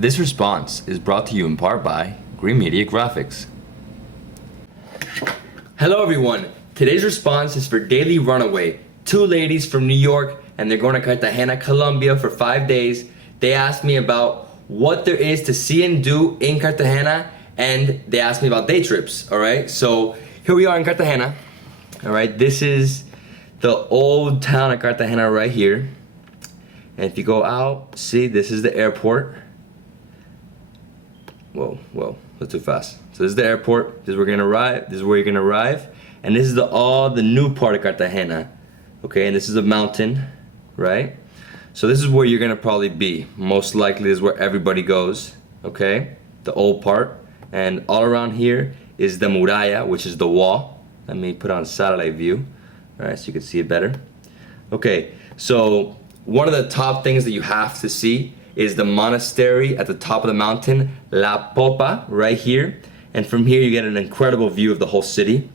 This response is brought to you in part by Green Media Graphics. Hello everyone, today's response is for Daily Runaway. Two ladies from New York and they're going to Cartagena, Colombia for 5 days. They asked me about what there is to see and do in Cartagena, and they asked me about day trips, all right? So here we are in Cartagena, all right? This is the old town of Cartagena right here. And if you go out, see, this is the airport. Whoa, that's too fast. So this is the airport. This is where we're gonna arrive. This is where you're gonna arrive. And this is all the new part of Cartagena. Okay, and this is a mountain, right? So this is where you're gonna probably be. Most likely this is where everybody goes, okay? The old part. And all around here is the muralla, which is the wall. Let me put on satellite view, all right, so you can see it better. Okay, so one of the top things that you have to see is the monastery at the top of the mountain, La Popa, right here. And from here you get an incredible view of the whole city.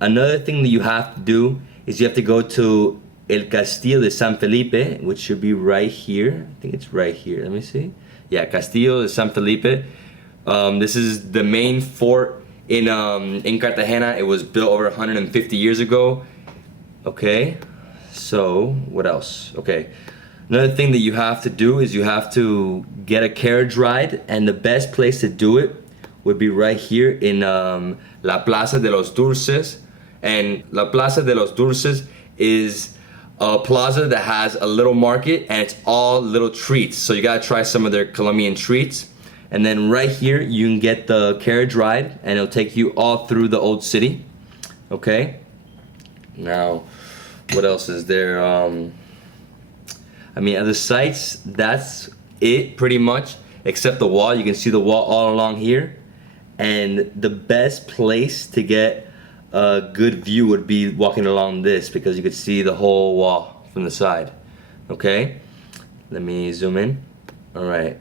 Another thing that you have to do is you have to go to El Castillo de San Felipe, which should be right here. I think it's right here, let me see. Yeah, Castillo de San Felipe. This is the main fort in Cartagena. It was built over 150 years ago. Okay, so what else? Okay. Another thing that you have to do is you have to get a carriage ride, and the best place to do it would be right here in La Plaza de los Dulces. And La Plaza de los Dulces is a plaza that has a little market and it's all little treats. So you gotta try some of their Colombian treats. And then right here you can get the carriage ride and it'll take you all through the old city. Okay? Now, what else is there? I mean, the sites, that's it pretty much, except the wall. You can see the wall all along here. And the best place to get a good view would be walking along this, because you could see the whole wall from the side. Okay? Let me zoom in. All right.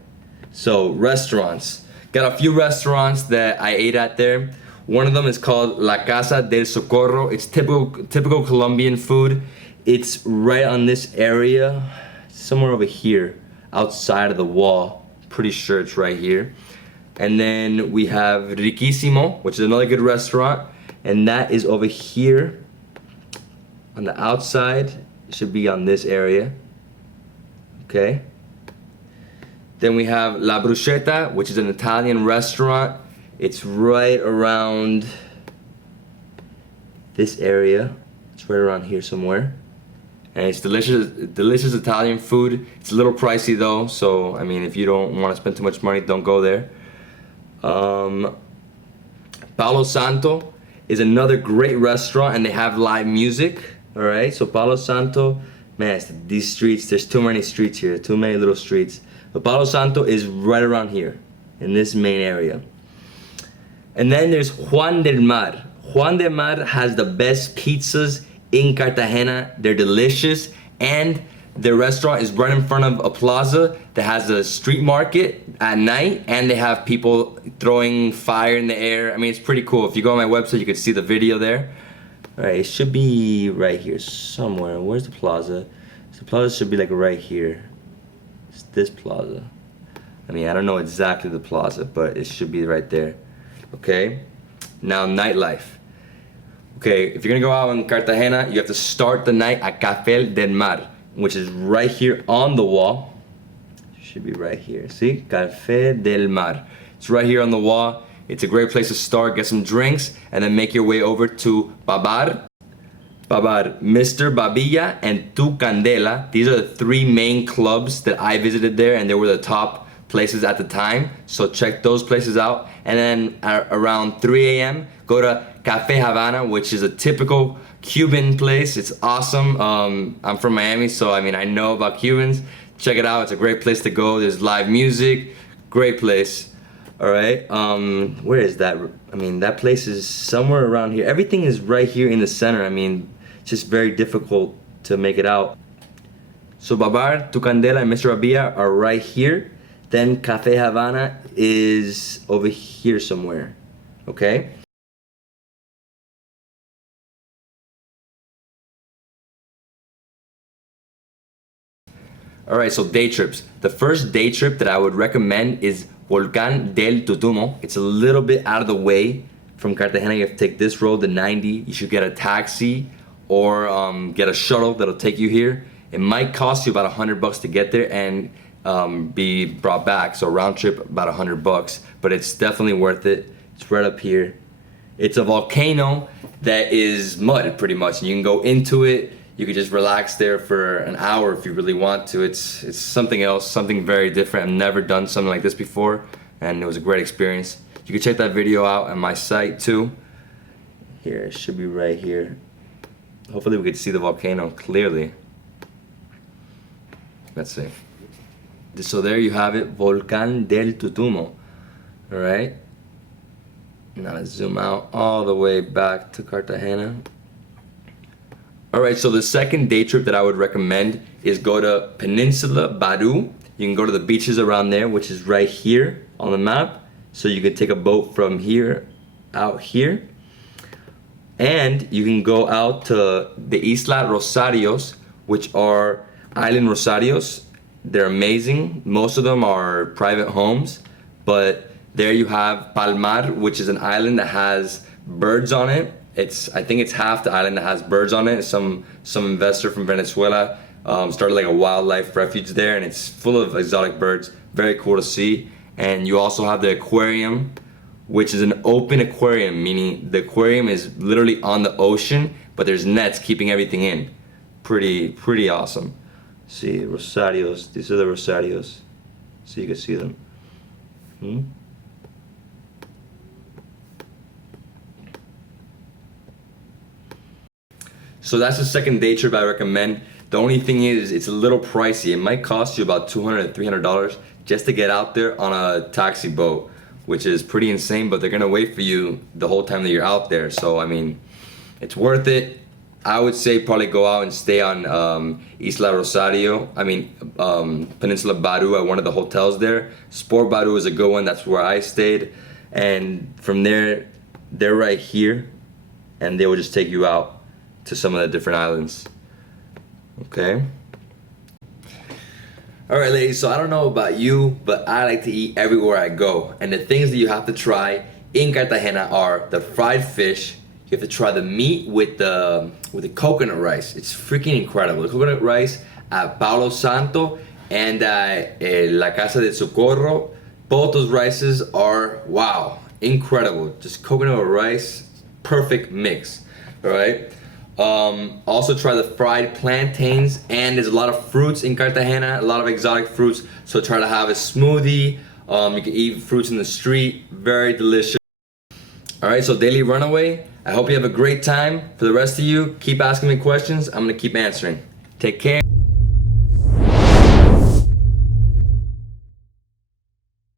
So, restaurants. Got a few restaurants that I ate at there. One of them is called La Casa del Socorro. It's typical Colombian food. It's right on this area. Somewhere over here, outside of the wall. Pretty sure it's right here. And then we have Riquísimo, which is another good restaurant, and that is over here on the outside. It should be on this area. Okay. Then we have La Bruschetta, which is an Italian restaurant. It's right around this area. It's right around here somewhere. And it's delicious Italian food. It's a little pricey though, so I mean, if you don't want to spend too much money, don't go there. Palo Santo is another great restaurant, and they have live music. All right, so Palo Santo, man, these streets. There's too many streets here, too many little streets. But Palo Santo is right around here, in this main area. And then there's Juan del Mar. Juan del Mar has the best pizzas in Cartagena. They're delicious, and their restaurant is right in front of a plaza that has a street market at night, and they have people throwing fire in the air. I mean, it's pretty cool. If you go on my website, you can see the video there. All right, it should be right here somewhere. Where's the plaza? So the plaza should be like right here. It's this plaza. I mean, I don't know exactly the plaza, but it should be right there. Okay, now nightlife. Okay, if you're gonna go out in Cartagena, you have to start the night at Café del Mar, which is right here on the wall. It should be right here. See? Café del Mar. It's right here on the wall. It's a great place to start, get some drinks, and then make your way over to Babar, Mr. Babilla, and Tu Candela. These are the three main clubs that I visited there, and they were the top places at the time. So check those places out. And then around 3 a.m., go to Café Havana, which is a typical Cuban place. It's awesome. I'm from Miami, so I mean, I know about Cubans. Check it out. It's a great place to go. There's live music. Great place. All right. Where is that? I mean, that place is somewhere around here. Everything is right here in the center. I mean, it's just very difficult to make it out. So Babar, Tu Candela, and Mr. Babilla are right here. Then Café Havana is over here somewhere. Okay? All right, so day trips. The first day trip that I would recommend is Volcán del Tutumo. It's a little bit out of the way from Cartagena. You have to take this road, the 90. You should get a taxi or get a shuttle that'll take you here. It might cost you about $100 to get there and be brought back. So round trip about $100, but it's definitely worth it. It's right up here. It's a volcano that is mud pretty much, and you can go into it. You could just relax there for an hour if you really want to. It's something else, something very different. I've never done something like this before, and it was a great experience. You can check that video out on my site too. Here, it should be right here. Hopefully we could see the volcano clearly. Let's see. So there you have it, Volcán del Tutumo. All right. Now let's zoom out all the way back to Cartagena. All right, so the second day trip that I would recommend is go to Peninsula Baru. You can go to the beaches around there, which is right here on the map. So you can take a boat from here out here. And you can go out to the Isla Rosarios, which are island Rosarios. They're amazing. Most of them are private homes, but there you have Palmar, which is an island that has birds on it. I think it's half the island that has birds on it. Some investor from Venezuela started like a wildlife refuge there, and it's full of exotic birds. Very cool to see. And you also have the aquarium, which is an open aquarium, meaning the aquarium is literally on the ocean, but there's nets keeping everything in. Pretty awesome. See, Rosarios. These are the Rosarios, so you can see them. So that's the second day trip I recommend. The only thing is, it's a little pricey. It might cost you about $200 to $300 just to get out there on a taxi boat, which is pretty insane, but they're gonna wait for you the whole time that you're out there. So, I mean, it's worth it. I would say probably go out and stay on Peninsula Baru at one of the hotels there. Sport Baru is a good one, that's where I stayed. And from there, they're right here, and they will just take you out to some of the different islands. Okay. All right, ladies, so I don't know about you, but I like to eat everywhere I go. And the things that you have to try in Cartagena are the fried fish. You have to try the meat with the coconut rice. It's freaking incredible. The coconut rice at Palo Santo and La Casa de Socorro. Both those rices are, wow, incredible. Just coconut rice, perfect mix, all right? Also try the fried plantains, and there's a lot of fruits in Cartagena, a lot of exotic fruits, so try to have a smoothie. You can eat fruits in the street, very delicious. Alright, so Daily Runaway, I hope you have a great time. For the rest of you, keep asking me questions, I'm gonna keep answering. Take care.